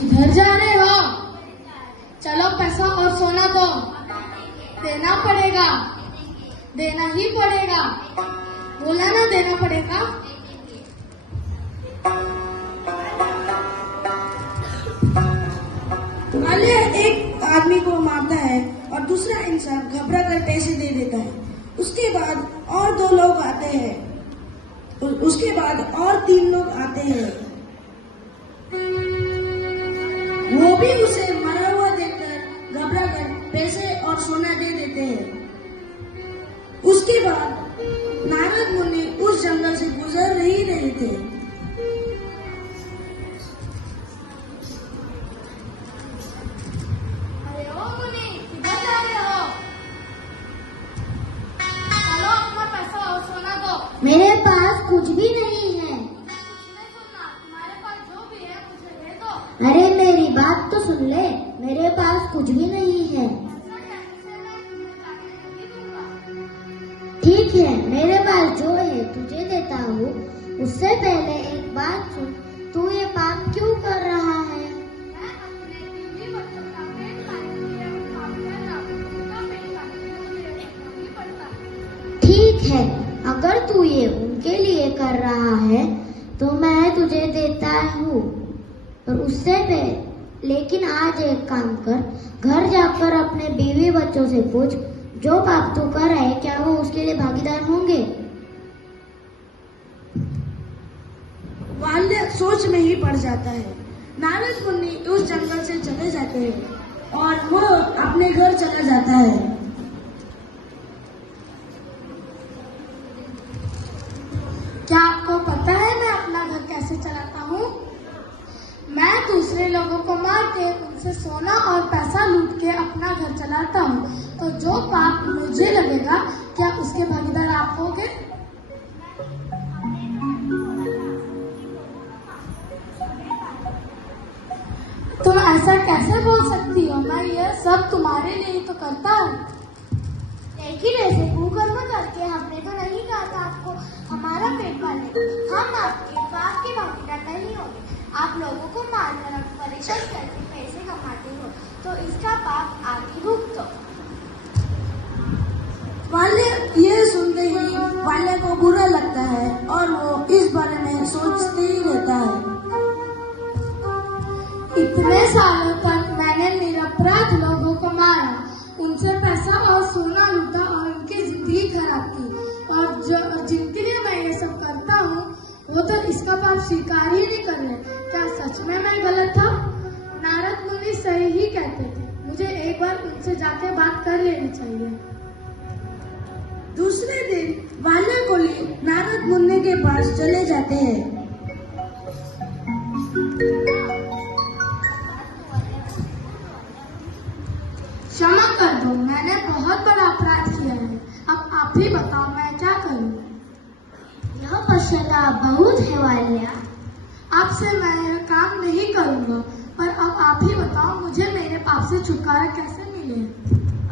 किधर जा रहे हो? चलो पैसा और सोना दो। देना पड़ेगा, देना ही पड़ेगा। बोला ना देना पड़ेगा। मालिया एक आदमी को मारता है और दूसरा इंसान घबरा कर पैसे दे देता है। उसके बाद और 2 लोग आते हैं। उसके बाद और 3 लोग आते हैं। वो भी उसे मरा हुआ देखकर घबरा कर पैसे और सोना दे देते हैं। उसके बाद नारद मुनि उस जंगल से गुजर ही रहे थे। अरे ओ मुनि, किधर जा रहे हो? चलो अपना पैसा और सोना दो। मेरे पास कुछ भी नहीं है। कुछ नहीं सुनना, तुम्हारे पास जो भी है मुझे दे दो। अरे मेरी बात तो सुन ले, मेरे पास कुछ भी नहीं है। ठीक है, मेरे पास जो है तुझे देता हूँ। उससे पहले एक बात सुन, तू ये पाप क्यों कर रहा है? मैं अपने बीवी बच्चों का पेट पालने के लिए काम कर रहा हूँ। उनका पेट पालने के लिए मुझे करना ही पड़ता है। ठीक है, अगर तू ये उनके लिए कर रहा है तो मैं तुझे देता हूँ, पर उससे पहले लेकिन आज एक काम कर, घर जाकर अपने बीवी बच्चों से पूछ, जो पाप तू कर रहा है क्या वो उसके लिए भागीदार होंगे? वाल्य सोच में ही पड़ जाता है। नारद मुनि उस जंगल से चले जाते हैं और वो अपने घर चला जाता है। क्या आपको पता है मैं अपना घर कैसे चलाता हूँ? मैं दूसरे लोगों को मार के उनसे सोना और पैसा लूट के अपना घर चलाता हूँ। तो जो पाप मुझे लगेगा, क्या उसके भागीदार आप होगे? तुम ऐसा कैसे बोल सकती हो? मैं ये सब तुम्हारे लिए ही तो करता हूँ। लेकिन ऐसे कुकर्म करके हमने तो नहीं कहा था आपको हमारा पेट पालने। हम आपके पाप के भागीदार नहीं होंगे। आप लोगों को मारकर और परेशान करके पैसे कमाते हो, तो इसका पाप आप ही भुगतो। वाल्य ये सुनते ही वाल्य को बुरा लगता है और वो इस बारे में सोचते ही रहता है। इतने सालों तक मैंने निरपराध लोगों को मारा, उनसे पैसा और सोना लूटा और उनकी जिंदगी खराब की। और जिनके लिए मैं ये सब करता हूँ वो तो इसका पाप स्वीकार ही नहीं कर रहे। क्या सच में मैं गलत था? नारद मुनि सही ही कहते थे। मुझे एक बार उनसे जाके बात कर लेनी चाहिए। दूसरे दिन वाल्य कोली नारद मुनि के पास चले जाते हैं। क्षमा कर दो, मैंने बहुत बड़ा अपराध किया है। अब आप ही बताओ मैं क्या करूं? यह पश्चाताप बहुत है वाल्या। आपसे मैं यह काम नहीं करूंगा, पर अब आप ही बताओ मुझे मेरे पाप से छुटकारा कैसे मिले?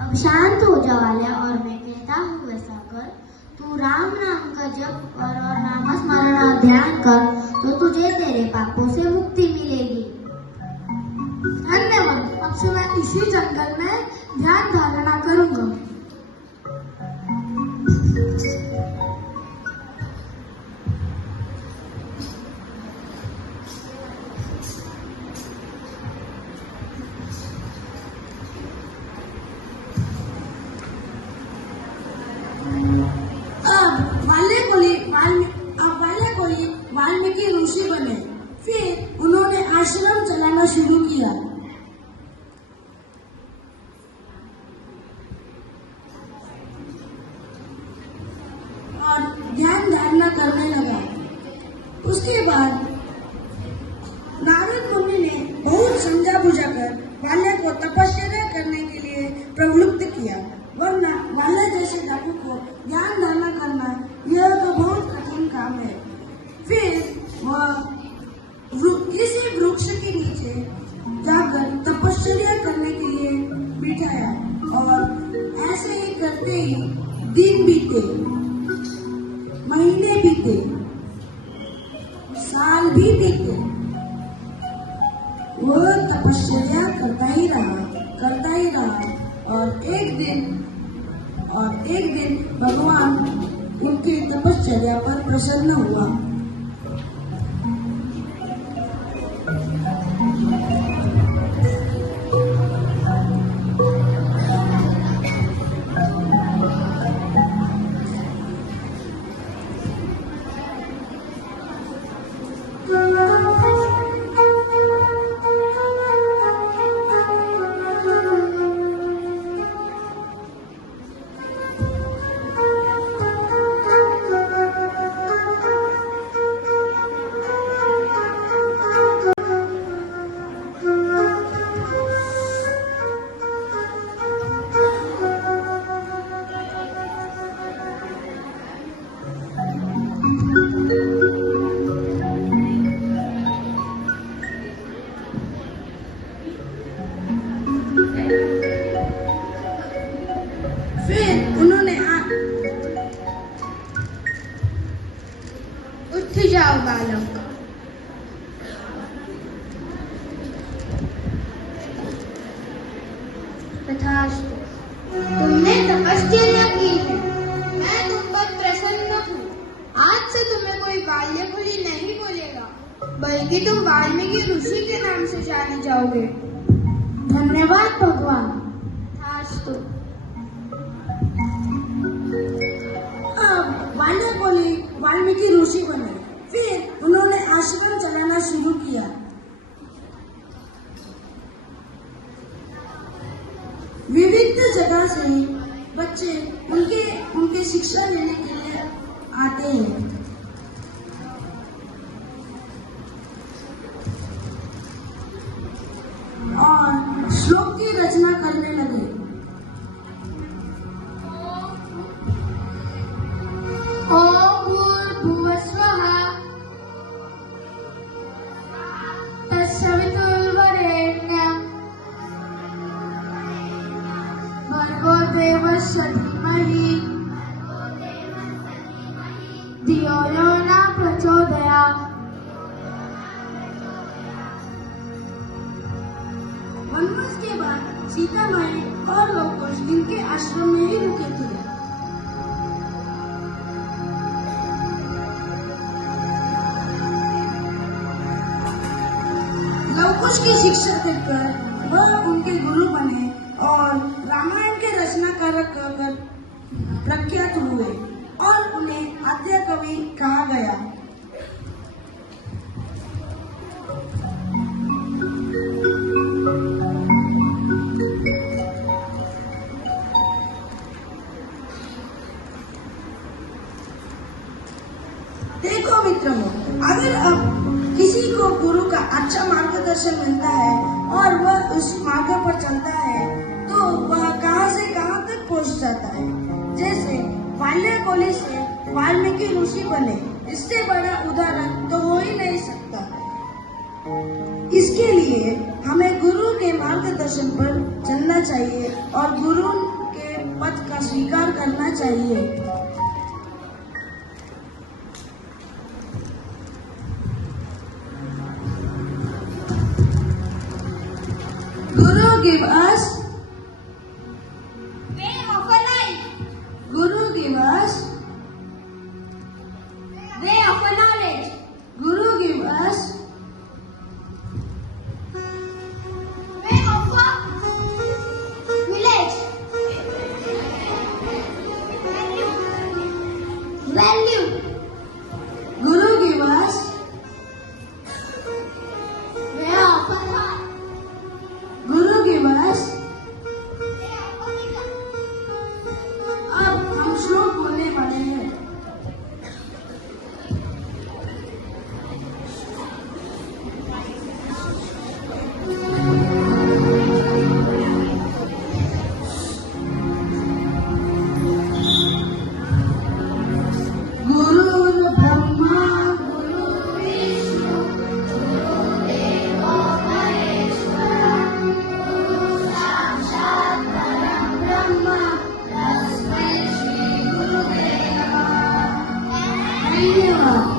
अब शांत हो जा वाल्या और मैं कहता हूँ वैसा कर। तू राम नाम का जप कर और नामस्मरण और ध्यान कर, तो तुझे तेरे पापों से मुक्ति मिलेगी। धन्यवाद। अब से मैं इसी जंगल में ध्यान धारणा करूंगा। वाल्मीकि ऋषि बने। फिर उन्होंने आश्रम चलाना शुरू किया। और ध्यान धारणा करने लगा। उसके बाद नारद मुनि ने बहुत समझा बुझा कर वाल्य को तपस्या करने के लिए प्रवृत्त किया, वरना वाल्य जैसे डाकू को ध्यान धारणा करना यह तो बहुत कठिन काम है। फिर वह किसी वृक्ष के नीचे जाकर तपस्या करने के लिए बिठाया और ऐसे ही करते ही दिन बीते, महीने बीते, साल भी बीते। वह तपश्चर्या करता ही रहा और एक दिन भगवान उनकी तपश्चर्या पर प्रसन्न हुआ। फिर उन्होंने उठ जाओ बालक, तथास्तु। तुमने तपश्चर्या की है, मैं तुम पर प्रसन्न हूँ। आज से तुम्हें कोई बाल्यकुली नहीं बोलेगा, बल्कि तुम वाल्मीकि ऋषि के नाम से जाने जाओगे। धन्यवाद भगवान। तथास्तु। वाल्मीकि ऋषि बने। फिर उन्होंने आश्रम चलाना शुरू किया। विविध जगह से बच्चे उनके शिक्षा लेने के लिए आते हैं और श्लोक की रचना करने लगे। भर्गो देवस्य धीमहि धियो यो न प्रचोदयात्। वनवास के बाद सीता माई और लवकुश इनके आश्रम में ही रुके थे। लवकुश की शिक्षा देखकर वह उनके गुरु बने और रामायण के रचनाकारक कहकर प्रख्यात हुए और उन्हें आद्य कवि कहा गया। देखो मित्रों, अगर अब किसी को गुरु का अच्छा मार्गदर्शन मिलता है और वह उस मार्ग पर चलता है तो वह कहां से कहां तक पहुंच जाता है। जैसे वाल्मीकि से वाल्मीकि ऋषि बने, इससे बड़ा उदाहरण तो हो ही नहीं सकता। इसके लिए हमें गुरु के मार्गदर्शन पर चलना चाहिए और गुरु के पथ का स्वीकार करना चाहिए। Guru give us way of a life. Guru give us Way of a knowledge. Guru give us Way of a village. Value. Guru give us Way of a heart. Guru give us। Way of a vision. अब हम श्लोक बोलने वाले हैं। गुरुर्ब्रह्मा धन्यवाद।